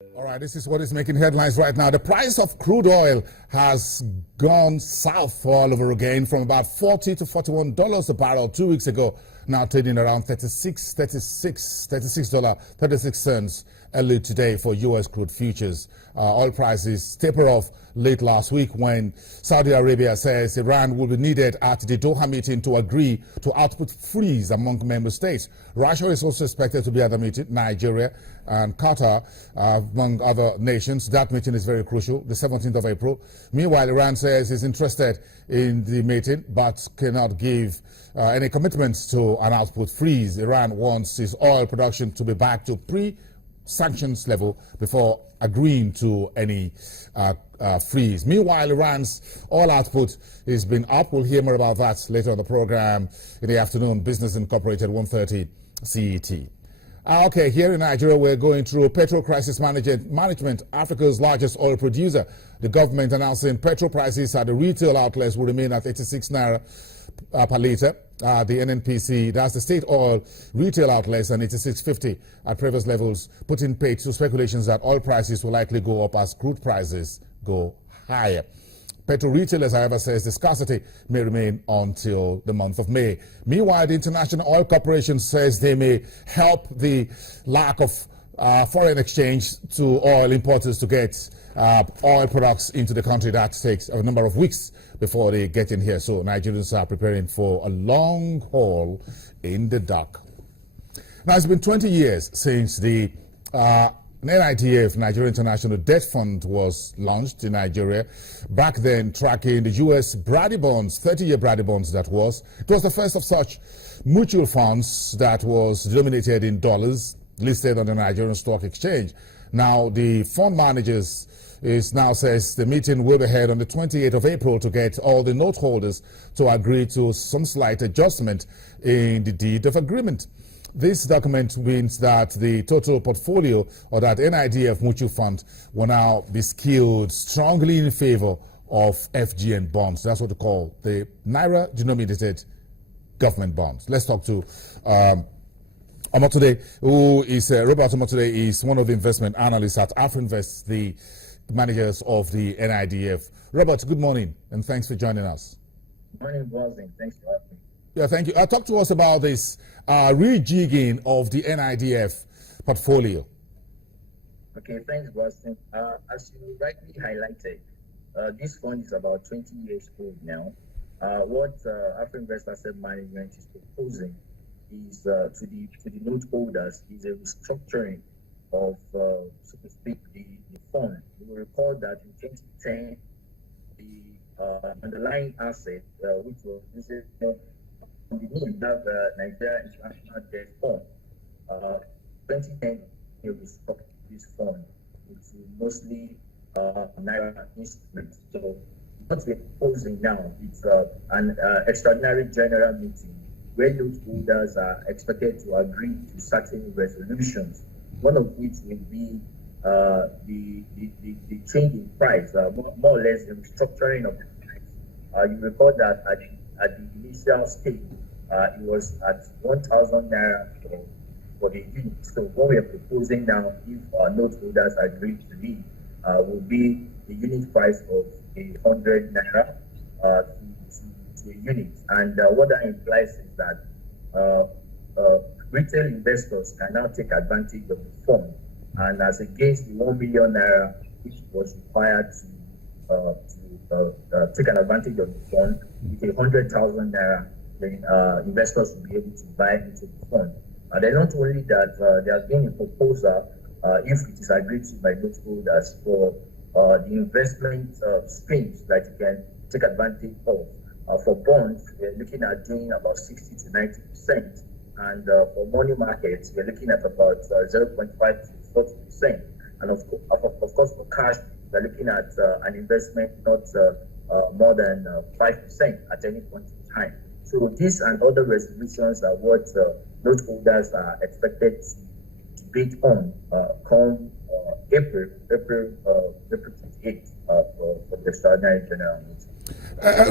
All right, this is what is making headlines right now. The price of crude oil has gone south all over again from about $40 to $41 a barrel 2 weeks ago, now trading around $36 early today for U.S. crude futures. Oil prices taper off late last week when Saudi Arabia says Iran will be needed at the Doha meeting to agree to output freeze among member states. Russia is also expected to be at the meeting, Nigeria and Qatar, among other nations. That meeting is very crucial, the 17th of April. Meanwhile, Iran says it's interested in the meeting but cannot give any commitments to an output freeze. Iran wants its oil production to be back to pre-sanctions level before agreeing to any freeze. Meanwhile, Iran's oil output has been up. We'll hear more about that later on the program in the afternoon. Business Incorporated, 1:30 CET. Okay, here in Nigeria, we're going through petrol crisis management, Africa's largest oil producer. The government announcing petrol prices at the retail outlets will remain at 86 naira per litre. The NNPC, that's the state oil retail outlets, and 86.50 at previous levels, putting paid to speculations that oil prices will likely go up as crude prices go higher. Petrol retailers, however, says the scarcity may remain until the month of May. Meanwhile, the International Oil Corporation says they may help the lack of foreign exchange to oil importers to get oil products into the country. That takes a number of weeks before they get in here. So Nigerians are preparing for a long haul in the dark. Now, it's been 20 years since the NIDF, Nigeria International Debt Fund, was launched in Nigeria. Back then, tracking the U.S. Brady bonds, 30-year Brady bonds that was. It was the first of such mutual funds that was denominated in dollars, listed on the Nigerian Stock Exchange. Now, the fund managers says the meeting will be held on the 28th of April to get all the note holders to agree to some slight adjustment in the deed of agreement. This document means that the total portfolio or that NIDF mutual fund will now be skewed strongly in favor of FGN bonds. That's what we call the Naira denominated government bonds. Let's talk to Omotunde, who is Robert Omotunde is one of the investment analysts at Afrinvest, the managers of the NIDF. Robert, good morning and thanks for joining us. Good morning, Bosing. Thanks for having me. Yeah, thank you. Talk to us about this rejigging of the NIDF portfolio. Okay, thanks, Boston. As you rightly highlighted, this fund is about 20 years old now. What Afrinvest Asset Management is proposing is to the note holders is a restructuring of, so to speak, the fund. You will recall that in 2010, the underlying asset, which was listed on the name of Nigeria International Debt Fund, 2010, they restructured this fund into mostly Naira instruments. So what we're proposing now is an extraordinary general meeting where note holders are expected to agree to certain resolutions, one of which will be the change in price, more or less the restructuring of the price. You recall that at the initial stage, it was at 1,000 naira for the unit. So what we are proposing now, if our note holders agree to it, will be the unit price of 100 naira to a unit. And what that implies is that retail investors can now take advantage of the fund, and as against the 1 million naira which was required to take an advantage of the fund, with 100,000 naira, then investors will be able to buy into the fund. And then not only that, there has been a proposal, if it is agreed to by note holders, for the investment streams that you can take advantage of. For bonds, we're looking at doing about 60 to 90%. And for money markets, we're looking at about 0.5 to 40%. And of course, for cash, we're looking at an investment not more than 5% at any point in time. So these and other resolutions are what note holders are expected to debate on come April 28th for the extraordinary general meeting.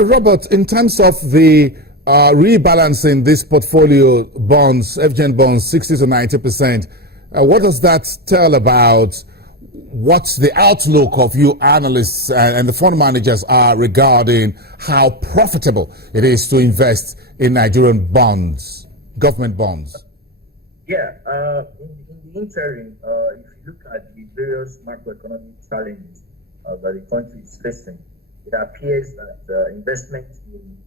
Robert, in terms of the rebalancing this portfolio bonds, FGN bonds, 60 to 90%, what does that tell about what's the outlook of you analysts and the fund managers are regarding how profitable it is to invest in Nigerian bonds, government bonds? Yeah, in the interim, if you look at the various macroeconomic challenges that the country is facing, it appears that investment in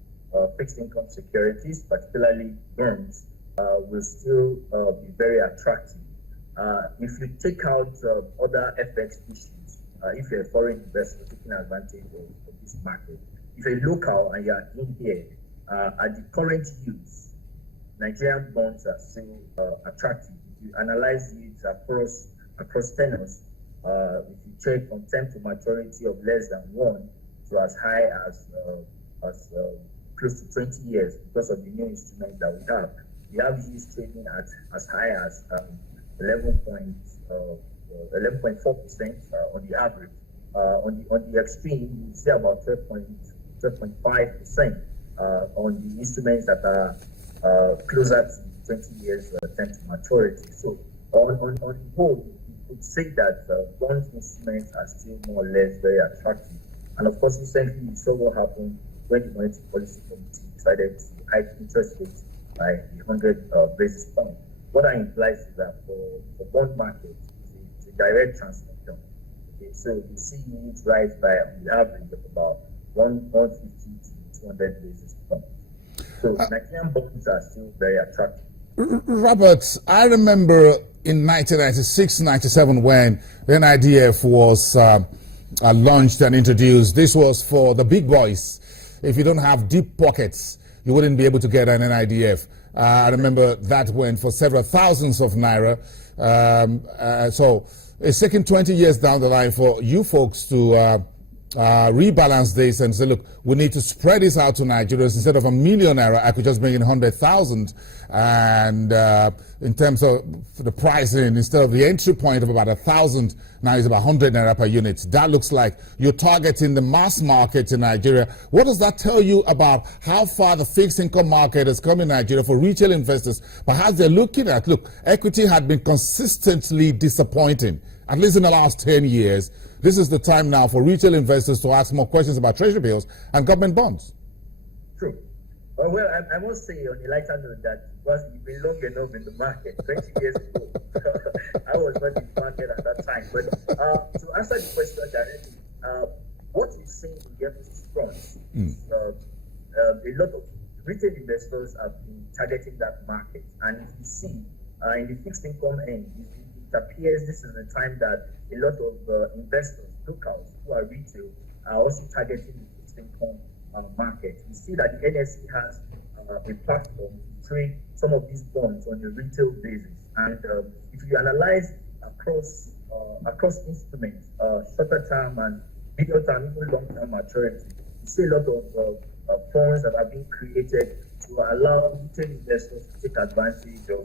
fixed income securities, particularly bonds, will still be very attractive. If you take out other FX issues, if you're a foreign investor taking advantage of this market, if you're local and you're in here, at the current yields, Nigerian bonds are still attractive. If you analyze yields across tenors, if you check from term to maturity of less than 1 to as high as close to 20 years because of the new instrument that we have yields trading at as high as 11.4% on the average. On the extreme, you see about 12.5% on the instruments that are closer to 20 years term to maturity. So on the whole, you could say that bond instruments are still more or less very attractive. And of course, recently we saw what happened when the Monetary Policy Committee decided to hike interest rates by 100 basis points. What that implies is that for bond market, it's a direct transmission. Okay, so you see yields rise by an average of about 150 to 200 basis points. So Nigerian bonds are still very attractive. Robert, I remember in 1996-97 when the NIDF was launched and introduced. This was for the big boys. If you don't have deep pockets, you wouldn't be able to get an NIDF. I remember that went for several thousands of naira. So it's taken 20 years down the line for you folks to rebalance this and say, look, we need to spread this out to Nigerians. Instead of #1 million naira, I could just bring in 100,000. And in terms of the pricing, instead of the entry point of about 1,000, now it's about 100 naira per unit. That looks like you're targeting the mass market in Nigeria. What does that tell you about how far the fixed income market has come in Nigeria for retail investors? Perhaps they're looking at, look, equity had been consistently disappointing, at least in the last 10 years. This is the time now for retail investors to ask more questions about treasury bills and government bonds. True. Well, I must say on a lighter note that because you've been long enough in the market, 20 years ago, I was not in the market at that time. But to answer the question directly, what we've seen in the equities front is a lot of retail investors have been targeting that market. And if you see, in the fixed income end, it appears this is the time that a lot of investors, locals who are retail, are also targeting the fixed income market. You see that the NSE has a platform to trade some of these bonds on a retail basis. And if you analyze across instruments, shorter term and medium term, even long term maturity, you see a lot of funds that are being created to allow retail investors to take advantage of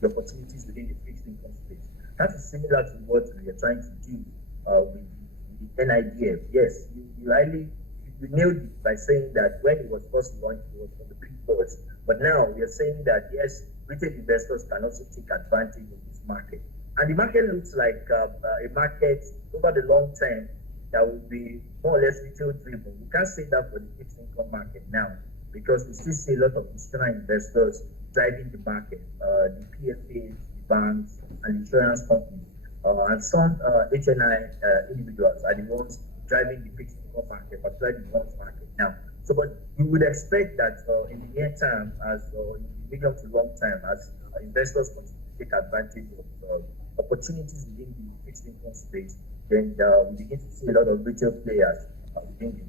the opportunities within the fixed income space. That is similar to what we are trying to do with the NIDF. Yes, you nailed it by saying that when it was first launched, it was for the big boys. But now we are saying that, yes, retail investors can also take advantage of this market. And the market looks like a market over the long term that will be more or less retail driven. We can't say that for the fixed income market now because we still see a lot of institutional investors driving the market, the PFAs, the banks, and insurance companies. And some HNI individuals are the ones driving the fixed income market, particularly the bonds market now. So, but we would expect that in the near term, as in the medium to long term, as investors continue to take advantage of opportunities within the fixed income space, then we begin to see a lot of retail players within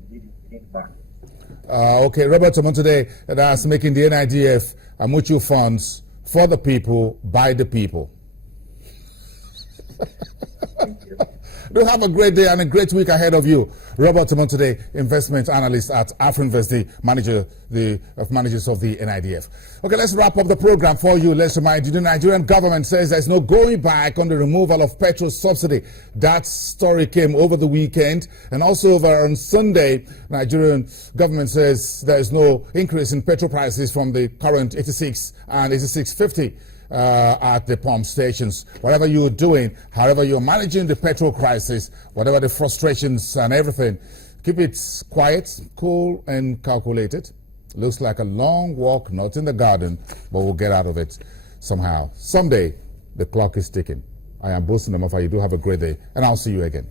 the market. Okay, Robert Omontode, that's making the NIDF and mutual funds for the people, by the people. Thank you. Do have a great day and a great week ahead of you. Robert Omontode, investment analyst at Afrinvest, the managers of the NIDF. Okay, let's wrap up the program for you. Let's remind you, the Nigerian government says there's no going back on the removal of petrol subsidy. That story came over the weekend. And also over on Sunday, Nigerian government says there is no increase in petrol prices from the current 86 and 86.50. at the pump stations. Whatever you're doing, however you're managing the petrol crisis, whatever the frustrations and everything, keep it quiet, cool, and calculated. Looks like a long walk, not in the garden, but we'll get out of it somehow. Someday, the clock is ticking. I am Bosun Namafa. You do have a great day, and I'll see you again.